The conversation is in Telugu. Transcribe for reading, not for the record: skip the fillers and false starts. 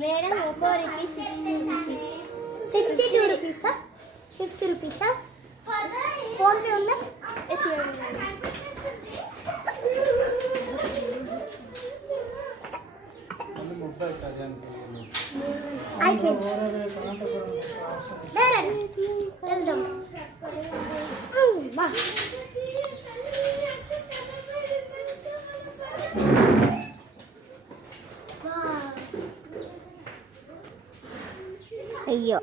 మేడం ఒక్కోరికి 62 రూపీసా 50 రూపీసా ఫోన్పే ఉందా ఎస్బీఐ వెళ్దాం అయ్యో